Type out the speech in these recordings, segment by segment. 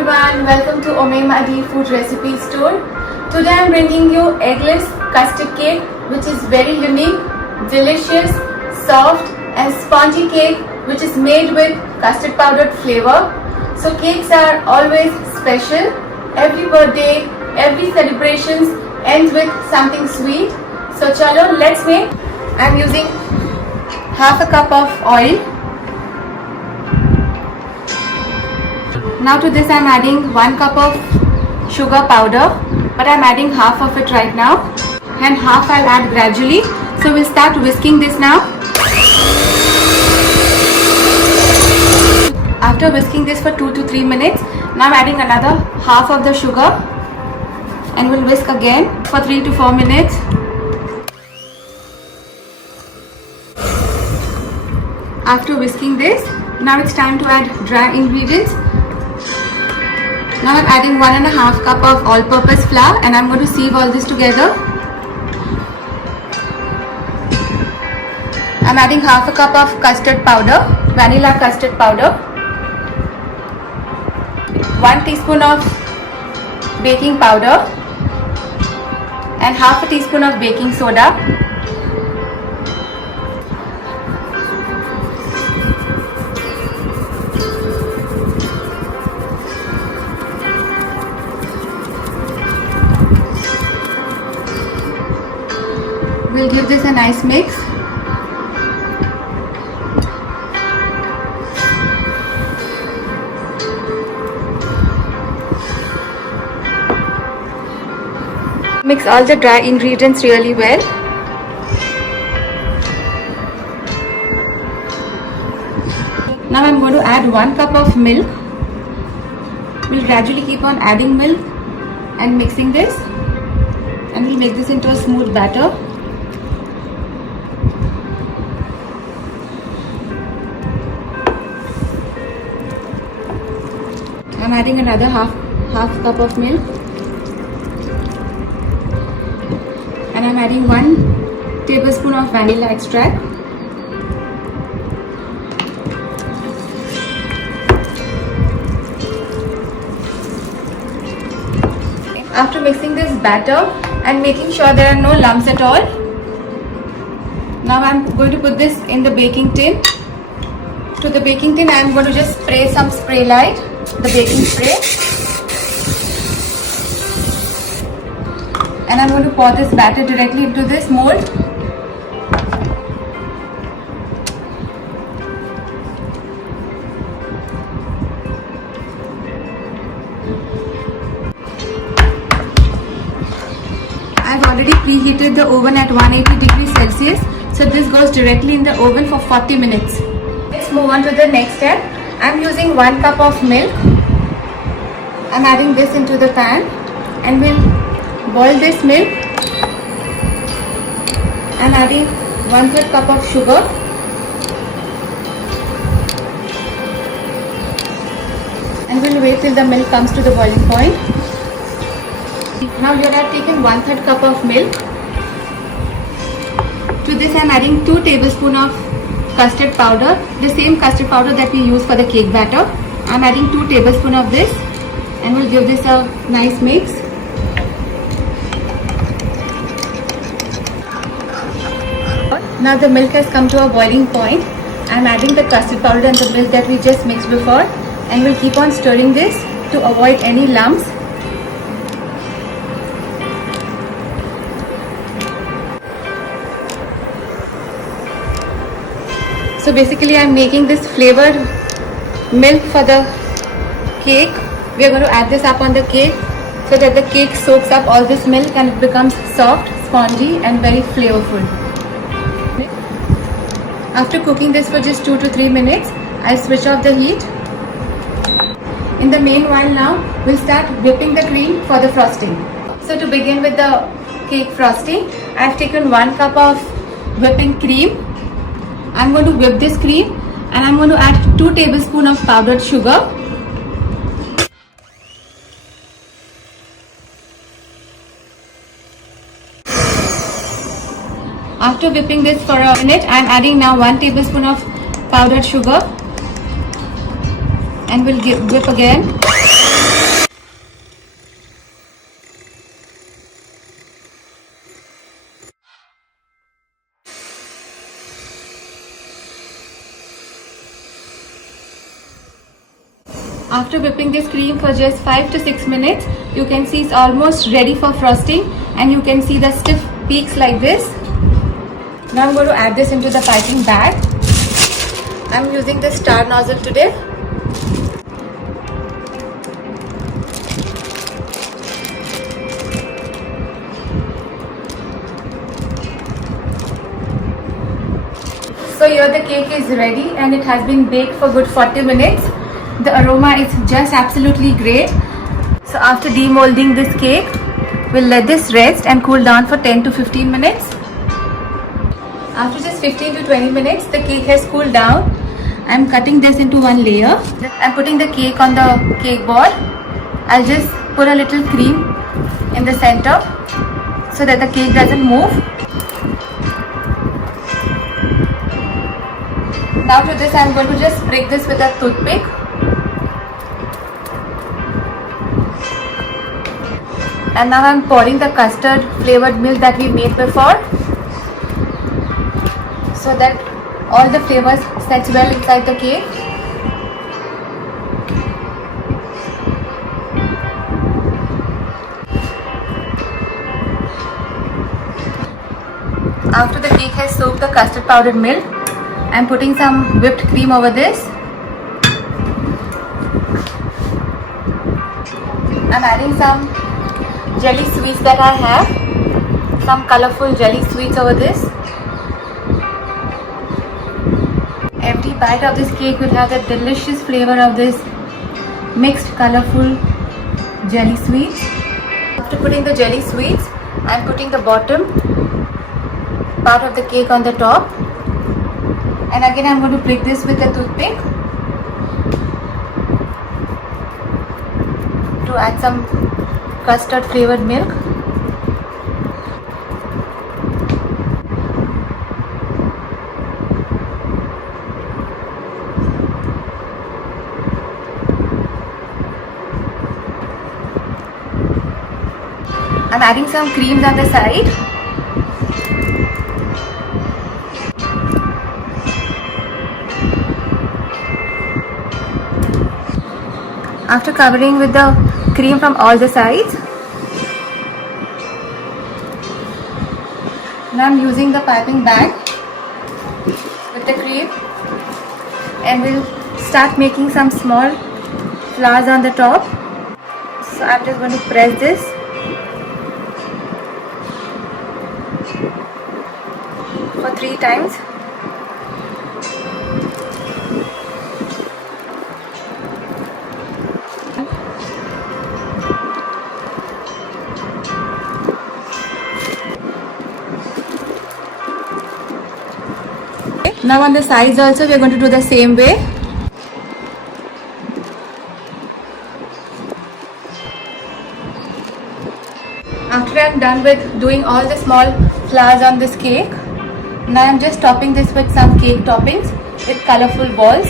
everyone, welcome to Omemadi Food Recipe Store. Today I am bringing you eggless custard cake, which is very unique, delicious, soft and spongy cake which is made with custard powdered flavor. So cakes are always special. Every birthday, every celebrations ends with something sweet. So chalo, let's make. I am using half a cup of oil. Now to this I am adding 1 cup of sugar powder, but I am adding half of it right now and half I will add gradually. So we will start whisking this now. After whisking this for 2 to 3 minutes, now I am adding another half of the sugar and we will whisk again for 3 to 4 minutes. After whisking this, now it's time to add dry ingredients. Now I'm adding 1.5 cup of all-purpose flour and I'm going to sieve all this together. I'm adding half a cup of custard powder, vanilla custard powder, 1 teaspoon of baking powder and half a teaspoon of baking soda. We'll give this a nice mix. Mix all the dry ingredients really well. Now I'm going to add 1 cup of milk. We'll gradually keep on adding milk and mixing this, and we'll make this into a smooth batter. I'm adding another half cup of milk and I'm adding 1 tablespoon of vanilla extract. After mixing this batter and making sure there are no lumps at all, now I'm going to put this in the baking tin. To the baking tin I am going to just spray some spray light, the baking spray, and I'm going to pour this batter directly into this mold. I've already preheated the oven at 180 degrees Celsius, so this goes directly in the oven for 40 minutes. Let's move on to the next step. I'm using 1 cup of milk. I'm adding this into the pan and we'll boil this milk. I'm adding 1/3 cup of sugar and we'll wait till the milk comes to the boiling point. Now here I've taken 1/3 cup of milk. To this I'm adding 2 tablespoons of custard powder, the same custard powder that we use for the cake batter. I'm adding 2 tablespoons of this and we'll give this a nice mix. Now the milk has come to a boiling point. I'm adding the custard powder and the milk that we just mixed before, and we'll keep on stirring this to avoid any lumps. So basically I'm making this flavored milk for the cake. We are going to add this up on the cake so that the cake soaks up all this milk and it becomes soft, spongy and very flavorful. After cooking this for just 2 to 3 minutes, I switch off the heat. In the meanwhile now, we'll start whipping the cream for the frosting. So to begin with the cake frosting, I've taken 1 cup of whipping cream. I'm going to whip this cream and I'm going to add 2 tablespoons of powdered sugar. After whipping this for a minute, I'm adding now 1 tablespoon of powdered sugar and we'll whip again. After whipping this cream for just 5 to 6 minutes, you can see it's almost ready for frosting, and you can see the stiff peaks like this. Now I'm going to add this into the piping bag. I'm using the star nozzle today. So here the cake is ready and it has been baked for good 40 minutes. The aroma is just absolutely great. So after demolding this cake, we'll let this rest and cool down for 10 to 15 minutes. After just 15 to 20 minutes, the cake has cooled down. I'm cutting this into one layer. I'm putting the cake on the cake board. I'll just put a little cream in the center so that the cake doesn't move. Now to this, I'm going to just prick this with a toothpick. And now I'm pouring the custard flavored milk that we made before, so that all the flavors set well inside the cake. After the cake has soaked the custard powdered milk, I'm putting some whipped cream over this. I'm adding some jelly sweets that I have, some colorful jelly sweets over this. Every bite of this cake will have the delicious flavor of this mixed colorful jelly sweets. After putting the jelly sweets, I'm putting the bottom part of the cake on the top. And again I'm going to prick this with a toothpick to add some custard flavored milk. I'm adding some creams on the side. After covering with the cream from all the sides, now I'm using the piping bag with the cream, and we'll start making some small flowers on the top. So I'm just going to press this. For 3 times. Now on the sides also we are going to do the same way. After I am done with doing all the small flowers on this cake, now I am just topping this with some cake toppings with colorful balls.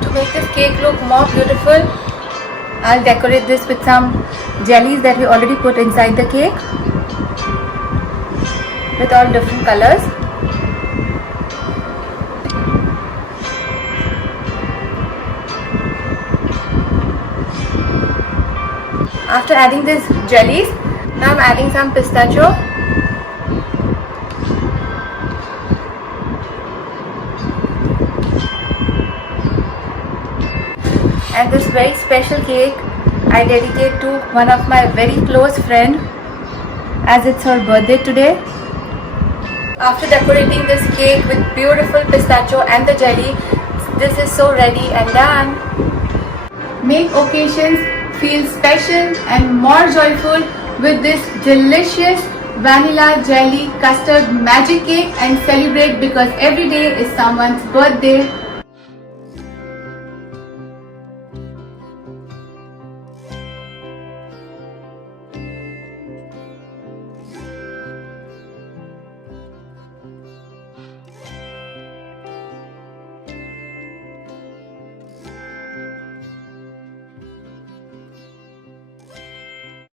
To make this cake look more beautiful, I'll decorate this with some jellies that we already put inside the cake with all different colors. After adding these jellies, now I'm adding some pistachio. And this very special cake I dedicate to one of my very close friend, as it's her birthday today. After decorating this cake with beautiful pistachio and the jelly, this is so ready and done. Make occasions feel special and more joyful with this delicious vanilla jelly custard magic cake, and celebrate, because every day is someone's birthday.